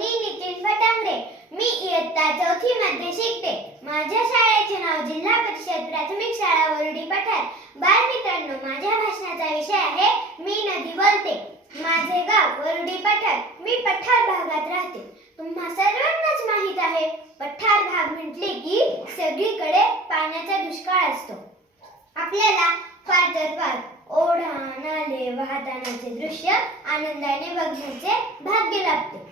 अवनी नितीन फटांगरे. मी इयत्ता 4थी मध्ये शिकते. माझ्या शाळेचे नाव जिल्हा परिषद प्राथमिक शाळा वरुडी पठार. बालमित्रांनो, माझ्या भाषणाचा विषय आहे मी नदी बोलते. माझे गाव वरुडी पठार. मी पठार भागात राहते. तुम्हा सर्वांनाच माहित आहे, पठार भाग म्हटले की सगळीकडे पाण्याचा दुष्काळ असतो. आपल्याला फार तर फार ओढा नाले वाहतानाचे दृश्य आनंदाने बघण्याचे भाग्य लाभते.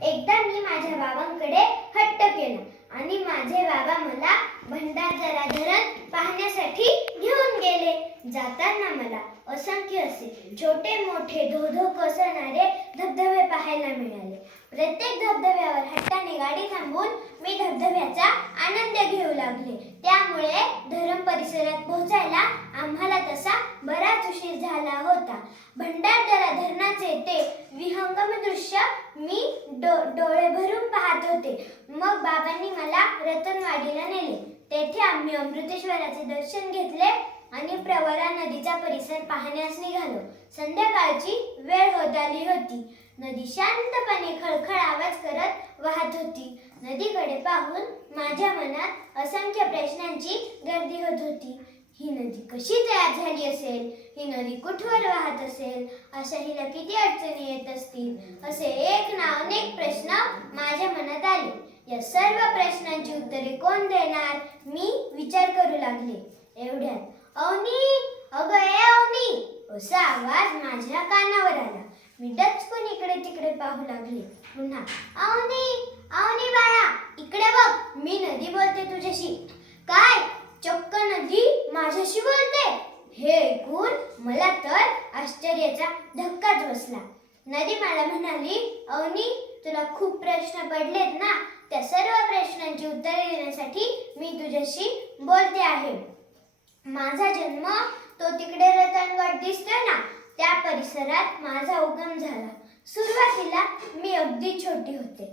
एकदा मी माझ्या बाबांकडे हट्ट केला आणि माझे बाबा मला भंडारदरा धरण पाहण्यासाठी घेऊन गेले. जाताना मला असंख्य असे छोटे मोठे धोधो कोसळणारे धबधबे पाहायला मिळाले. प्रत्येक धबधब्यावर हट्टाने गाडी थांबवून मी धबधब्याचा आनंद घेऊ लागले. त्यामुळे धरण परिसरात पोहोचायला आम्हाला तसा बराच उशीर झाला होता. भंडारदरा धरणाचे ते विहंगम दृश्य मी डोळे भरून पाहत होते. मग बाबांनी मला रतनवाडीला नेले. तेथे आम्ही अमृतेश्वराचे दर्शन घेतले आणि प्रवरा नदीचा परिसर पाहण्यास निघालो. संध्याकाळची वेळ होत आली होती. नदी शांतपणे खळखळ आवाज करत वाहत होती. नदीकडे पाहून माझ्या मनात असंख्य प्रश्नांची गर्दी होत होती. ही नदी कशी तयार झाली असेल? ही नदी कुठवर वाहत असेल? अशा हिला किती अडचणी येत असतील? असे एक ना अनेक प्रश्न माझ्या मनात आले. या सर्व प्रश्नांची उत्तरे कोण देणार? मी विचार करू लागले. एवढ्यात अवनी, अगं ए अवनी, असा आवाज माझ्या कानावर आला. मी डचकून इकडे तिकडे पाहू लागले. पुन्हा अवनी, अवनी बाळा, इकडे बघ, मी नदी बोलते तुझ्याशी. काय? चक्क नदी माझ्याशी बोलते? हे ऐकून मला तर आश्चर्याचा धक्काच बसला. नदी मला म्हणाली, अवनी, तुला खूप प्रश्न पडलेत ना? त्या सर्व प्रश्नांची उत्तरे देण्यासाठी मी तुझ्याशी बोलते आहे. माझा जन्म तो तिकडे रतनवाड दिसतोय ना, त्या परिसरात माझा उगम झाला. सुरुवातीला मी अगदी छोटी होते.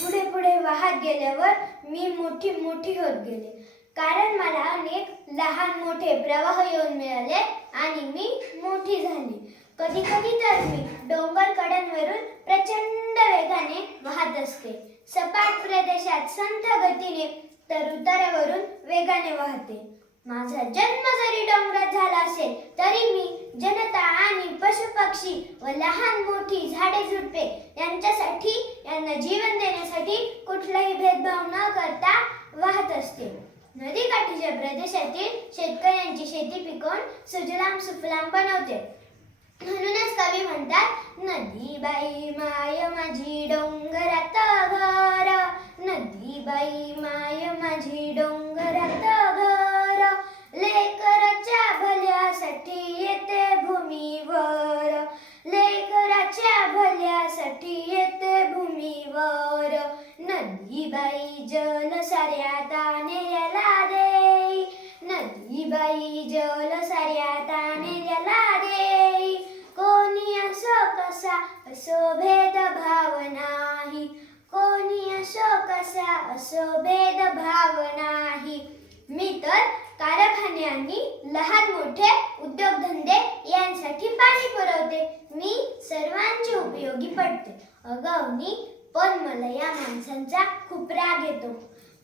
पुढे पुढे वाहत गेल्यावर मी मोठी होत गेले. कारण मला अनेक लहान मोठे प्रवाह येऊन मिळाले आणि मी मोठी झाली. कधी कधी तर मी डोंगर कड्यांवरून प्रचंड वेगाने वाहत असते. सपाट प्रदेशात संथ गतीने तर उतारावरून वेगाने वाहते. माझा जन्म जरी डोंगरात झाला असेल तरी मी जनता आणि पशुपक्षी व लहान मोठी झाडे झुडपे यांना जीवन देण्यासाठी कुठलाही भेदभाव न करता वाहत असते. नदीकाठीच्या प्रदेशातील शेतकऱ्यांची शेती पिकवून सुजलाम सुफलाम बनवते. म्हणूनच कवी म्हणतात, नदी बाई माय माझी डोंगरात घर, नदी बाई माय माझी डोंगरात घर, लेकराच्या भल्यासाठी येते भूमीवर, लेकराच्या भल्यासाठी येते भूमीवर, नदी बाई जल साऱ्या तानेला देई, नदी बाई जल साऱ्या तानेला देई, कोणी असो कसा असो भेदभाव नाही, कोणी असो कसा असो भेदभाव नाही. मी तर कारखाने आणि लहान मोठे उद्योगधंदे यांसाठी पाणी पुरवते. मी सर्वांची उपयोगी पडते. अगवनी, पण मला या माणसांचा खूप राग येतो.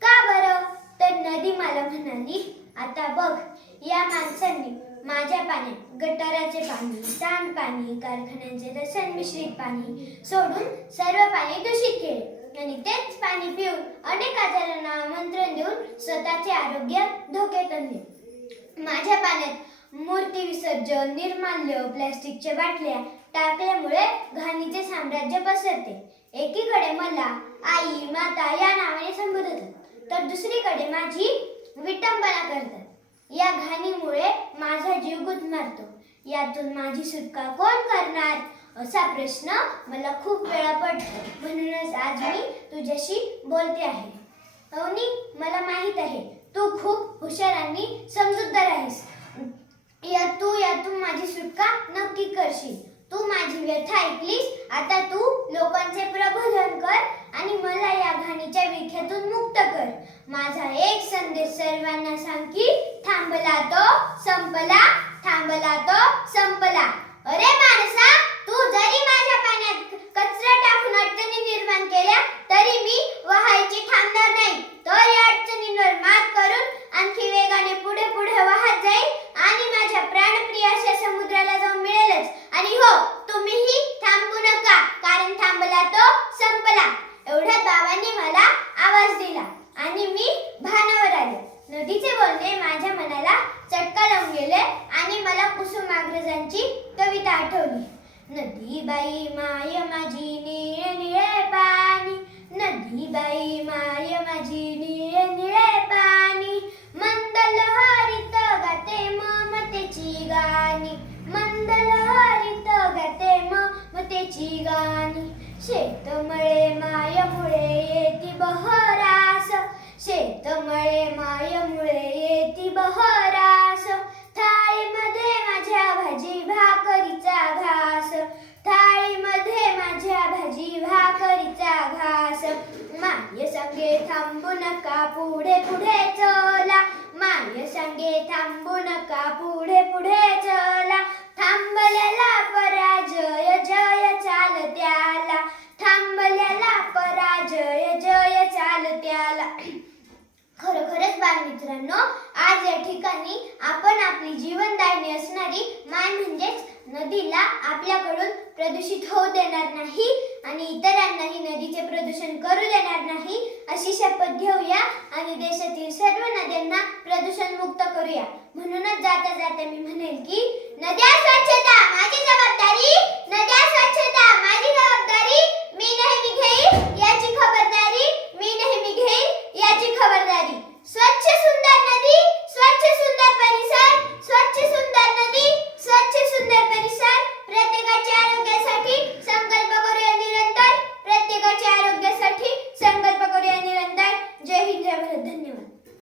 का बरं? तर नदी मला म्हणाली, आता बघ, या माणसांनी माझ्या पाण्यात गटाराचे पाणी, सांडपाणी, कारखान्यांचे रसायन मिश्रित पाणी सोडून सर्व पाणी दूषित केले आणि तेच पाणी पिऊन अनेक आजारांना आमंत्रण देऊन स्वतःचे आरोग्य धोक्यात आणले. माझ्या पाण्यात मूर्ती विसर्जन, निर्माल्य, प्लास्टिकच्या बाटल्या टाकल्यामुळे घाणीचे साम्राज्य पसरते. एकीकडे मला आई, माता या नावाने संबोधतात, तर दुसरीकडे माझी विटंबना करतात. या घाणीमुळे माझा जीव गुदमरतो. यातून माझी सुटका कोण करणार? असा प्रश्न मला खूप वेळा पडतो. म्हणूनच आज मी तुझ्याशी बोलते आहे. अवनी, मला माहित आहे तू खूप हुशार आणि समजूतदार आहेस. यातून माझी सुटका नक्की करशील. तू माझी व्यथा ऐकलीस, आता तू लोकांचे प्रबोधन कर आणि मला या घाणीच्या विळख्यातून मुक्त कर. माझा एक संदेश सर्वांना सांग की थांबला तो संपला, थांबला तो संपला. अरे माणसा, तू जरी माझ्या पाण्यात कचरा टाकून अडचणी निर्माण बाई माय माझी निळे निळे पाणी, नदी बाई माय माझी निळे निळे पाणी, मंद लहरीत गाते ममतेची गाणी, मंद लहरीत गाते ममतेची गाणी. शेतमळे मायमुळे येती बहरास, शेतमळे मायमुळे येती बहरास, थाळीमध्ये माझ्या भाजी भाकरीचा घास, थाळीमध्ये माझ्या भाजी भाकरीचा घास. माय संगे थांबू नका पुढे पुढे चला, माय संगे थांबू नका पुढे पुढे चला, थांबलेला पराजय जय चालत्याला, थांबलेला पराजय जय चालत्याला. खरोखरच बालमित्रांनो, आज या ठिकाणी आपण आपली जीवनदायिनी असणारी माय म्हणजेच नदीला आपल्याकडून प्रदूषित होऊ देणार नाही आणि इतरांनाही नदीचे प्रदूषण करू देणार नाही अशी शपथ घेऊया आणि देशातील सर्व नद्यांना प्रदूषण मुक्त करूया. म्हणूनच जाता जाता मी म्हणेल की नद्या स्वच्छता माझी जबाबदारी, नद्या स्वच्छता